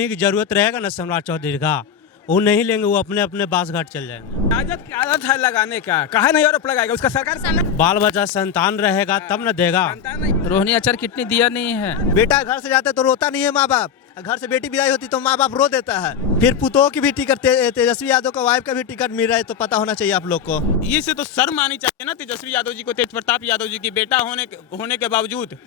Kidney की जरूरत रहेगा ना सम्राट चौधरी का, वो नहीं लेंगे, वो अपने अपने बास घाट चल जाएंगे। आदत की आदत है लगाने का, कहा नहीं आरोप लगाएगा उसका सरकार। बाल बच्चा संतान रहेगा तब न देगा। रोहिणी आचार्य किडनी दिया नहीं है। बेटा घर से जाता है तो रोता नहीं है माँ बाप, घर से बेटी विदाई होती तो माँ बाप रो देता है। फिर पुतों की भी टिकट, तेजस्वी यादव का वाइफ का भी टिकट मिल रहा है, तो पता होना चाहिए आप लोग को। ये से तो शर्म आनी चाहिए ना तेजस्वी यादव जी को, तेज प्रताप यादव जी की बेटा होने के बावजूद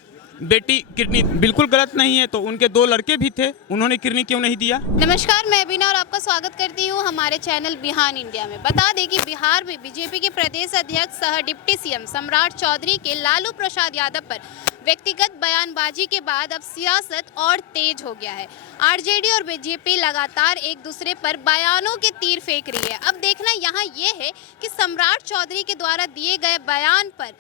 बेटी किडनी बिल्कुल गलत नहीं है। तो उनके 2 लड़के भी थे, उन्होंने किडनी क्यों नहीं दिया? नमस्कार, मैं बीना और आपका स्वागत करती हूँ हमारे चैनल बिहान इंडिया में। बता दें कि बिहार में बीजेपी के प्रदेश अध्यक्ष सह डिप्टी सीएम सम्राट चौधरी के लालू प्रसाद यादव पर व्यक्तिगत बयानबाजी के बाद अब सियासत और तेज हो गया है। आरजेडी और बीजेपी लगातार एक दूसरे पर बयानों के तीर फेंक रही है। अब देखना यहाँ ये है कि सम्राट चौधरी के द्वारा दिए गए बयान पर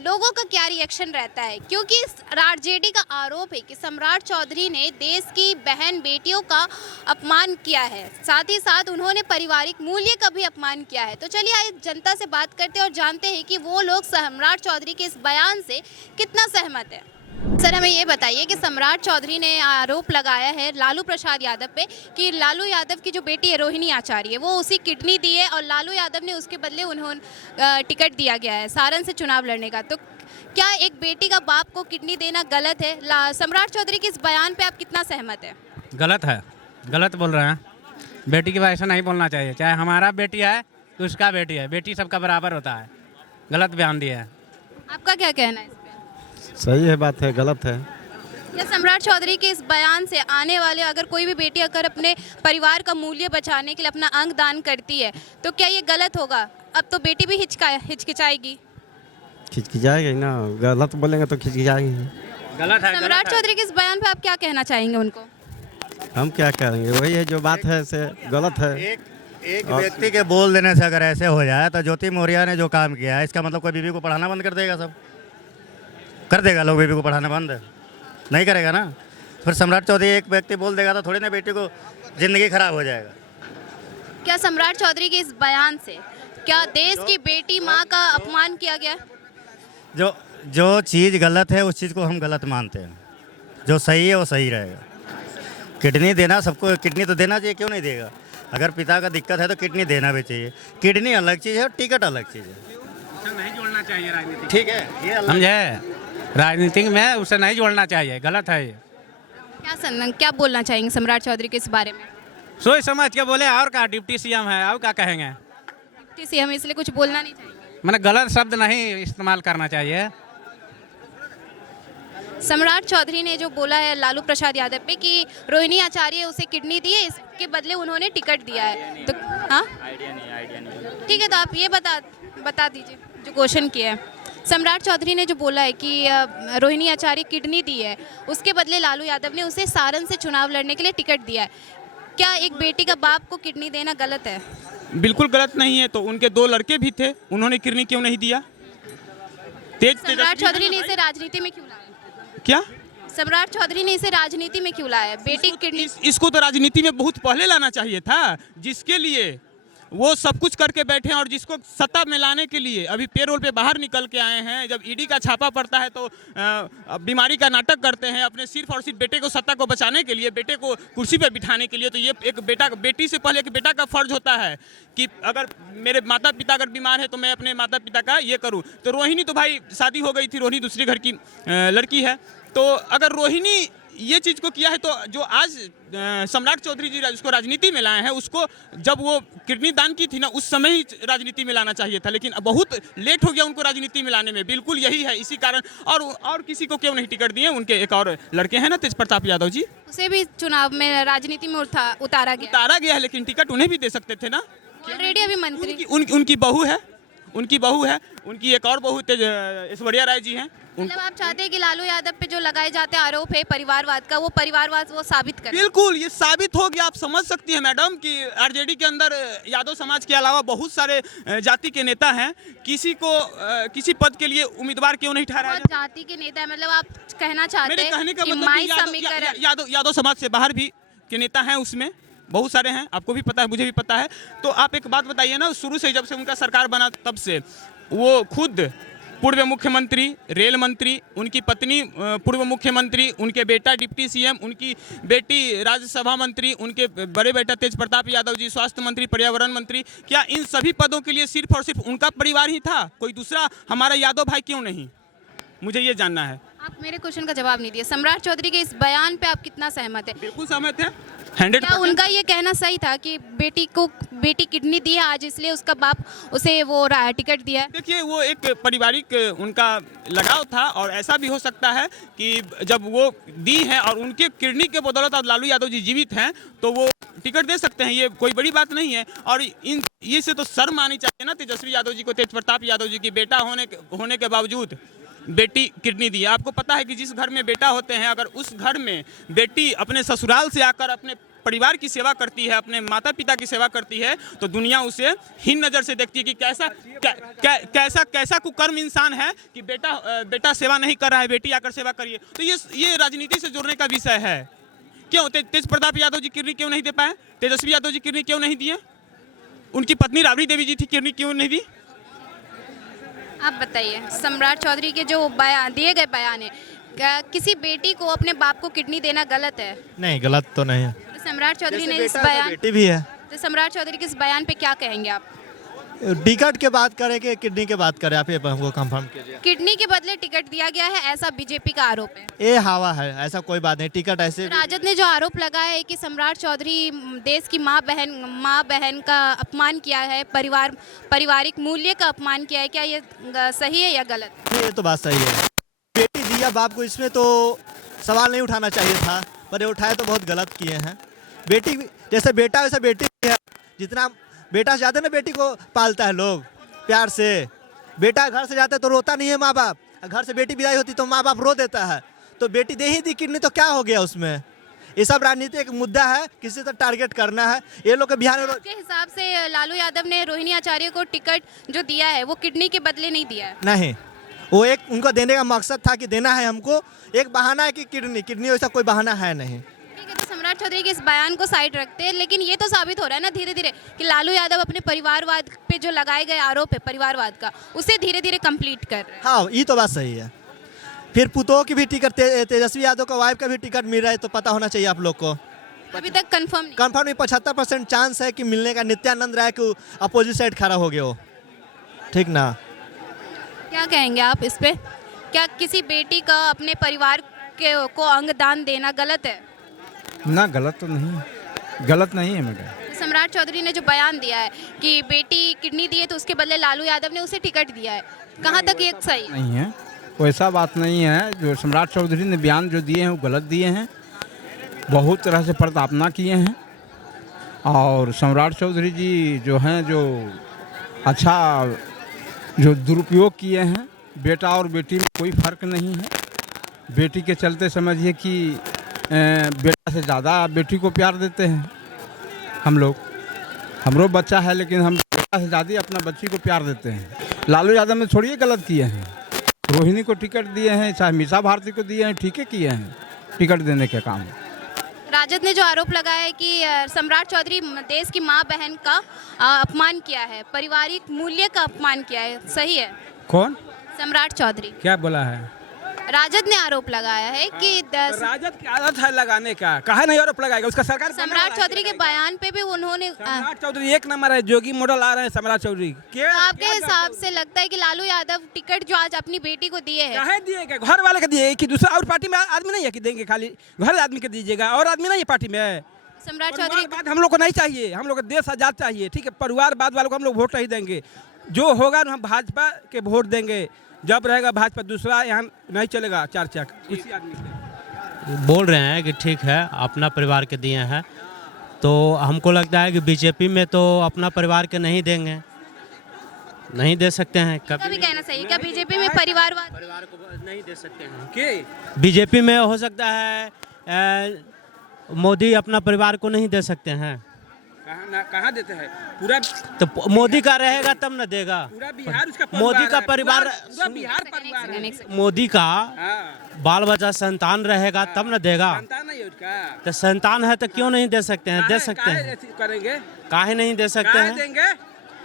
लोगों का क्या रिएक्शन रहता है, क्योंकि आरजेडी का आरोप है कि सम्राट चौधरी ने देश की बहन बेटियों का अपमान किया है, साथ ही साथ उन्होंने पारिवारिक मूल्य का भी अपमान किया है। तो चलिए आज जनता से बात करते हैं और जानते हैं कि वो लोग सम्राट चौधरी के इस बयान से कितना सहमत है। सर, हमें ये बताइए कि सम्राट चौधरी ने आरोप लगाया है लालू प्रसाद यादव पे कि लालू यादव की जो बेटी है रोहिणी आचार्य, वो उसी किडनी दी है और लालू यादव ने उसके बदले उन्होंने टिकट दिया गया है सारण से चुनाव लड़ने का। तो क्या एक बेटी का बाप को किडनी देना गलत है? सम्राट चौधरी के इस बयान पे आप कितना सहमत है? गलत है, गलत बोल रहे हैं। बेटी के बारे ऐसा नहीं बोलना चाहिए, चाहे हमारा बेटी है तो उसका बेटी है, बेटी सबका बराबर होता है। गलत बयान दिया है। आपका क्या कहना है इस पे? सही है, बात है, गलत है। या सम्राट चौधरी के इस बयान से आने वाले अगर कोई भी बेटी अगर अपने परिवार का मूल्य बचाने के लिए अपना अंग दान करती है तो क्या ये गलत होगा? अब तो बेटी भी हिचकिचाएगी। खिचखिचाएगी ना, गलत बोलेंगे तो खिचखिचाएगी। गलत है। सम्राट चौधरी के इस बयान पे आप क्या कहना चाहेंगे उनको? हम क्या करेंगे, वही है जो बात है से गलत है। एक व्यक्ति के बोल देने से अगर ऐसे हो जाए तो ज्योति मौर्य ने जो काम किया है, इसका मतलब कोई बीबी को पढ़ाना बंद कर देगा? सब कर देगा, लोग बेबी को पढ़ाना बंद नहीं करेगा ना। फिर सम्राट चौधरी एक व्यक्ति बोल देगा तो थोड़ी ना बेटी को जिंदगी खराब हो जाएगा। क्या सम्राट चौधरी के इस बयान से क्या देश की बेटी माँ का अपमान किया गया? जो चीज़ गलत है उस चीज़ को हम गलत मानते हैं, जो सही है वो सही रहेगा। किडनी देना सबको, किडनी तो देना चाहिए, क्यों नहीं देगा? अगर पिता का दिक्कत है तो किडनी देना भी चाहिए। किडनी अलग चीज़ है और टिकट अलग चीज़ है, नहीं जोड़ना चाहिए राजनीति। ठीक है, ये समझे? राजनीति में उसे नहीं जोड़ना चाहिए, गलत है ये। क्या बोलना चाहेंगे सम्राट चौधरी के इस बारे में? सोच समझ के बोले, और क्या डिप्टी सीएम है, और क्या कहेंगे? डिप्टी सीएम इसलिए कुछ बोलना नहीं चाहिए। मैंने गलत शब्द नहीं इस्तेमाल करना चाहिए। सम्राट चौधरी ने जो बोला है लालू प्रसाद यादव पे कि रोहिणी आचार्य उसे किडनी दी है, इसके बदले उन्होंने टिकट दिया है, तो हाँ आइडिया नहीं। ठीक है, तो आप ये बता दीजिए जो क्वेश्चन किया है। सम्राट चौधरी ने जो बोला है कि रोहिणी आचार्य किडनी दी है, उसके बदले लालू यादव ने उसे सारण से चुनाव लड़ने के लिए टिकट दिया है। क्या एक बेटी का बाप को किडनी देना गलत है? बिल्कुल गलत नहीं है। तो उनके 2 लड़के भी थे, उन्होंने किडनी क्यों नहीं दिया? सम्राट चौधरी ने इसे राजनीति में क्यों लाया? क्या सम्राट चौधरी ने इसे राजनीति में क्यों लाया? बेटी किडनी इसको तो राजनीति में बहुत पहले लाना चाहिए था, जिसके लिए वो सब कुछ करके बैठे हैं और जिसको सत्ता में लाने के लिए अभी पेरोल पे बाहर निकल के आए हैं। जब ईडी का छापा पड़ता है तो बीमारी का नाटक करते हैं अपने सिर्फ और सिर्फ बेटे को सत्ता को बचाने के लिए, बेटे को कुर्सी पे बिठाने के लिए। तो ये एक बेटी से पहले एक बेटा का फर्ज होता है कि अगर मेरे माता पिता अगर बीमार है तो मैं अपने माता पिता का ये करूँ। तो रोहिणी तो भाई शादी हो गई थी, रोहिणी दूसरे घर की लड़की है। तो अगर रोहिणी ये चीज़ को किया है तो जो आज सम्राट चौधरी जी उसको राजनीति में लाए हैं, उसको जब वो किडनी दान की थी ना उस समय ही राजनीति में लाना चाहिए था, लेकिन बहुत लेट हो गया उनको राजनीति में लाने में। बिल्कुल यही है, इसी कारण। और किसी को क्यों नहीं टिकट दिए? उनके एक और लड़के हैं ना तेज प्रताप यादव जी, उसे भी चुनाव में राजनीति में उतारा गया है, लेकिन टिकट उन्हें भी दे सकते थे ना। ऑलरेडी अभी मंत्री उनकी बहू है, उनकी एक और बहू ऐश्वर्या राय जी हैं। मतलब आप चाहते हैं कि लालू यादव पे जो लगाए जाते आरोप है परिवारवाद का, वो परिवारवाद वो साबित करें? बिल्कुल, ये साबित हो गया। आप समझ सकती हैं मैडम कि आरजेडी के अंदर यादव समाज के अलावा बहुत सारे जाति के नेता हैं। किसी पद के लिए उम्मीदवार क्यों नहीं ठहराया? जाति के नेता है, मतलब आप कहना चाहते हैं कहने का कि मतलब माई कि समीकरण यादव समाज से बाहर भी के नेता हैं, उसमें बहुत सारे हैं, आपको भी पता है, मुझे भी पता है। तो आप एक बात बताइए ना, शुरू से जब से उनका सरकार बना तब से वो खुद पूर्व मुख्यमंत्री, रेल मंत्री, उनकी पत्नी पूर्व मुख्यमंत्री, उनके बेटा डिप्टी सीएम, उनकी बेटी राज्यसभा मंत्री, उनके बड़े बेटा तेज प्रताप यादव जी स्वास्थ्य मंत्री, पर्यावरण मंत्री, क्या इन सभी पदों के लिए सिर्फ और सिर्फ उनका परिवार ही था? कोई दूसरा हमारा यादव भाई क्यों नहीं? मुझे ये जानना है। आप मेरे क्वेश्चन का जवाब नहीं दिए। सम्राट चौधरी के इस बयान पे आप कितना सहमत है? बिल्कुल सहमत है। 100%। क्या उनका ये कहना सही था कि बेटी किडनी दी है आज, इसलिए उसका बाप उसे वो टिकट दिया है? देखिए, वो एक पारिवारिक उनका लगाव था और ऐसा भी हो सकता है कि जब वो दी है और उनके किडनी के बदौलत और लालू यादव जी जीवित हैं तो वो टिकट दे सकते हैं, ये कोई बड़ी बात नहीं है। और ये से तो शर्म आनी चाहिए ना तेजस्वी यादव जी को, तेज प्रताप यादव जी की बेटा होने के बावजूद बेटी किडनी दी है। आपको पता है कि जिस घर में बेटा होते हैं, अगर उस घर में बेटी अपने ससुराल से आकर अपने परिवार की सेवा करती है, अपने माता पिता की सेवा करती है, तो दुनिया उसे हीन नज़र से देखती है कि कैसा कुकर्म इंसान है कि बेटा सेवा नहीं कर रहा है, बेटी आकर सेवा करिए। तो ये राजनीति से जुड़ने का विषय है। क्यों तेज प्रताप यादव जी किडनी क्यों नहीं दे पाए? तेजस्वी यादव जी किडनी क्यों नहीं दिए? उनकी पत्नी राबड़ी देवी जी थी, किडनी क्यों नहीं दी? आप बताइए, सम्राट चौधरी के जो दिए गए बयान है, क्या किसी बेटी को अपने बाप को किडनी देना गलत है? नहीं, गलत तो नहीं है। तो सम्राट चौधरी ने इस बेटा है तो बयान बेटी भी है। तो सम्राट चौधरी के इस बयान पे क्या कहेंगे आप? टिकट के बात करें कि किडनी के बात करें, आप ये हमको कंफर्म कीजिए। किडनी के बदले टिकट दिया गया है, ऐसा बीजेपी का आरोप है। ये हवा है, ऐसा कोई बात नहीं। टिकट ऐसे राजद ने जो आरोप लगाया है कि सम्राट चौधरी देश की माँ बहन का अपमान किया है, पारिवारिक मूल्य का अपमान किया है, क्या ये सही है या गलत? ये तो बात सही है। बेटी दिया बाप को, इसमें तो सवाल नहीं उठाना चाहिए था, पर ये उठाए तो बहुत गलत किए हैं। बेटी जैसे बेटा वैसे बेटी भी है। जितना बेटा से ज़्यादा ना बेटी को पालता है लोग प्यार से। बेटा घर से जाता है तो रोता नहीं है माँ बाप, घर से बेटी विदाई होती तो माँ बाप रो देता है। तो बेटी दे ही दी किडनी तो क्या हो गया उसमें? ये सब राजनीतिक मुद्दा है, किसी से टारगेट करना है ये लोग के बिहार में। के हिसाब से लालू यादव ने रोहिणी आचार्य को टिकट जो दिया है वो किडनी के बदले नहीं दिया है। नहीं, वो एक उनको देने का मकसद था कि देना है हमको, एक बहाना है कि किडनी वैसा कोई बहाना है नहीं। ठीक है, तो सम्राट चौधरी के इस बयान को साइड रखते हैं, लेकिन ये तो साबित हो रहा है ना धीरे धीरे कि लालू यादव अपने परिवारवाद पे जो लगाए गए आरोप है परिवारवाद का, उसे धीरे धीरे कंप्लीट कर रहे हैं। हाँ, ये तो बात सही है। फिर पुतों की भी टिकट, तेजस्वी यादव का वाइफ का भी टिकट मिल रहा है, तो पता होना चाहिए आप लोग को। अभी तक कंफर्म नहीं। कंफर्म नहीं, 75% चांस है कि मिलने का। नित्यानंद राय को अपोजिट साइड खड़ा हो गया हो, ठीक ना? क्या कहेंगे आप इस पे? क्या किसी बेटी का अपने परिवार को अंगदान देना गलत है? ना, गलत तो नहीं, गलत नहीं है मैडम। सम्राट चौधरी ने जो बयान दिया है कि बेटी किडनी दी है तो उसके बदले लालू यादव ने उसे टिकट दिया है, कहाँ तक ये सही है? नहीं है, वैसा बात नहीं है। जो सम्राट चौधरी ने बयान जो दिए हैं वो गलत दिए हैं, बहुत तरह से प्रताड़ना किए हैं। और सम्राट चौधरी जी जो हैं, जो अच्छा जो दुरुपयोग किए हैं, बेटा और बेटी में कोई फ़र्क नहीं है। बेटी के चलते समझिए कि बेटा से ज़्यादा बेटी को प्यार देते हैं हम लोग। हमरो बच्चा है लेकिन हम बेटा से ज़्यादा अपना बच्ची को प्यार देते हैं। लालू यादव ने थोड़ी गलत किए हैं, रोहिणी को टिकट दिए हैं, चाहे मीसा भारती को दिए हैं, ठीक है किए हैं टिकट देने के काम। राजद ने जो आरोप लगाया है कि सम्राट चौधरी देश की माँ बहन का अपमान किया है, पारिवारिक मूल्य का अपमान किया है, सही है? कौन? सम्राट चौधरी। क्या बोला है? राजद ने आरोप लगाया है कि राजद की आदत है लगाने का, कहा नहीं आरोप लगाएगा उसका सरकार। सम्राट चौधरी के बयान पे भी उन्होंने सम्राट चौधरी एक नंबर है, जोगी मॉडल आ रहे हैं सम्राट चौधरी। तो आपके हिसाब से लगता है कि लालू यादव टिकट जो आज अपनी बेटी को दिए हैं, कहे दिए, घर वाले को दिए कि दूसरा और पार्टी में आदमी नहीं है कि देंगे, खाली घर आदमी को दीजिएगा और आदमी नहीं है पार्टी में। सम्राट चौधरी बात हम लोग को नहीं चाहिए, हम लोग को देश आजाद चाहिए, ठीक है। परिवारवाद वालों को हम लोग वोट नहीं देंगे, जो होगा हम भाजपा के वोट देंगे। जब रहेगा भाजपा, दूसरा यहाँ नहीं चलेगा, चार चक इसी आदमी से। बोल रहे हैं कि ठीक है अपना परिवार के दिए हैं, तो हमको लगता है कि बीजेपी में तो अपना परिवार के नहीं देंगे, नहीं दे सकते हैं। कभी कहना सही है क्या बीजेपी में परिवारवाद? परिवार को नहीं दे सकते हैं। बीजेपी में हो सकता है मोदी अपना परिवार को नहीं दे सकते हैं। कहाँ देते हैं? पूरा तो मोदी का रहेगा तब न देगा। पूरा बिहार उसका मोदी का परिवार, पूरा बिहार परिवार है। मोदी का हाँ। बाल बच्चा संतान रहेगा तब न देगा। संतान नहीं है उसका, तो संतान है तो क्यों नहीं दे सकते हैं? दे सकते हैं, करेंगे, काहे नहीं दे सकते काहे हैं? देंगे?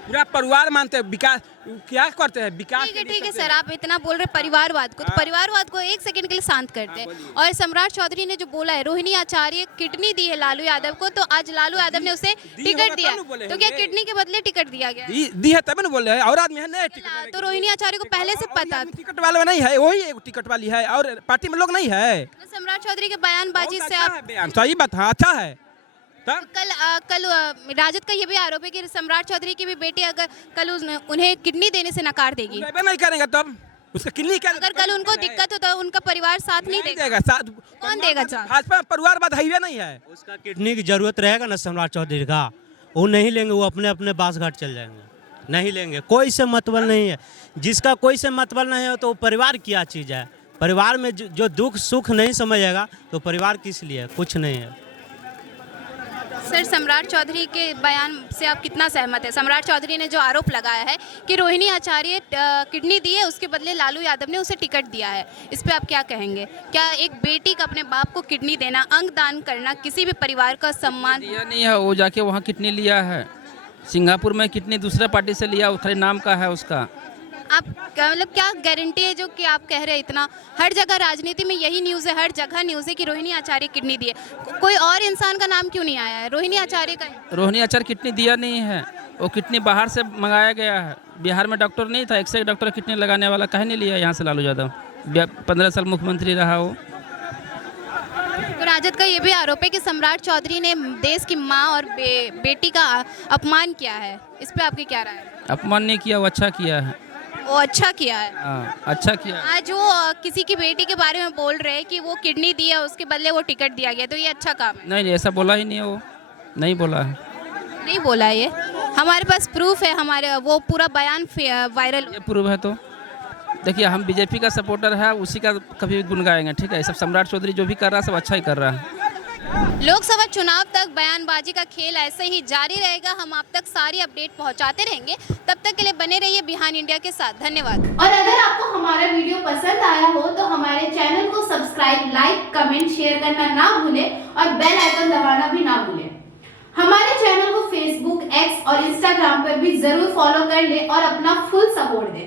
पूरा परिवार मानते हैं, विकास क्या करते हैं, विकास ठीक है सर, आप इतना बोल रहे परिवारवाद को, तो परिवारवाद को एक सेकंड के लिए शांत करते हैं। और सम्राट चौधरी ने जो बोला है, रोहिणी आचार्य किडनी दी है लालू यादव को, तो आज लालू यादव ने उसे टिकट दिया, तो क्या किडनी के बदले टिकट दिया गया? दी है तभी ना बोल रहे हैं, और आदमी है नहीं टिकट, तो रोहिणी आचार्य को पहले से पता था। टिकट वाले में नहीं है, वही एक टिकट वाली है, और पार्टी में लोग नहीं है। तो सम्राट चौधरी के बयानबाजी से आप सही बात है, अच्छा है। कल राजद का ये भी आरोप है कि सम्राट चौधरी की भी बेटी अगर कल उन्हें किडनी देने से नकार देगी, नहीं करेंगे तब उसका किडनी क्या, अगर कल उनको दिक्कत हो तो उनका परिवार साथ नहीं देगा। कौन देगा साथ? भाजपा परिवारवाद हाईवे नहीं है। उसका किडनी की जरूरत रहेगा ना सम्राट चौधरी का, वो नहीं लेंगे, वो अपने अपने बासघाट चल जाएंगे, नहीं लेंगे। कोई से मतलब नहीं है, जिसका कोई से मतलब नहीं है तो परिवार क्या चीज़ है? परिवार में जो दुख सुख नहीं समझेगा तो परिवार किस लिए? कुछ नहीं है। सर, सम्राट चौधरी के बयान से आप कितना सहमत है? सम्राट चौधरी ने जो आरोप लगाया है कि रोहिणी आचार्य किडनी दी है, उसके बदले लालू यादव ने उसे टिकट दिया है, इस पे आप क्या कहेंगे? क्या एक बेटी का अपने बाप को किडनी देना, अंग दान करना किसी भी परिवार का सम्मान? दिया नहीं है, वो जाके वहाँ किडनी लिया है, सिंगापुर में किडनी दूसरे पार्टी से लिया, खाली नाम का है उसका। आप मतलब क्या गारंटी है जो कि आप कह रहे हैं? इतना हर जगह राजनीति में यही न्यूज़ है, हर जगह न्यूज़ है कि रोहिणी आचार्य किडनी दी है, कोई और इंसान का नाम क्यों नहीं आया है? रोहिणी आचार्य का रोहिणी आचार्य किडनी दिया नहीं है, वो किडनी बाहर से मंगाया गया है। बिहार में डॉक्टर नहीं था, एक से एक डॉक्टर किडनी लगाने वाला, कहीं नहीं लिया यहाँ से लालू यादव, 15 साल मुख्यमंत्री रहा वो। तो राजद का ये भी आरोप है कि सम्राट चौधरी ने देश की माँ और बेटी का अपमान किया है, इस पे आपकी क्या राय है? अपमान नहीं किया, वो अच्छा किया है। वो अच्छा किया है, हाँ अच्छा किया। आज वो किसी की बेटी के बारे में बोल रहे हैं कि वो किडनी दी है, उसके बदले वो टिकट दिया गया, तो ये अच्छा काम है? नहीं ऐसा बोला ही नहीं है, वो नहीं बोला है। नहीं बोला है, ये हमारे पास प्रूफ है, हमारे वो पूरा बयान वायरल। ये प्रूफ है तो देखिए, हम बीजेपी का सपोर्टर है, उसी का कभी गुण गाएंगे, ठीक है? सब सम्राट चौधरी जो भी कर रहा है सब अच्छा ही कर रहा है। लोकसभा चुनाव तक बयानबाजी का खेल ऐसे ही जारी रहेगा, हम आप तक सारी अपडेट पहुंचाते रहेंगे। तब तक के लिए बने रहिए बिहान इंडिया के साथ। धन्यवाद। और अगर आपको हमारा वीडियो पसंद आया हो तो हमारे चैनल को सब्सक्राइब, लाइक, कमेंट, शेयर करना ना भूलें और बेल आइकन दबाना भी ना भूलें। हमारे चैनल को फेसबुक, एक्स और इंस्टाग्राम पर भी जरूर फॉलो कर लें और अपना फुल सपोर्ट दें।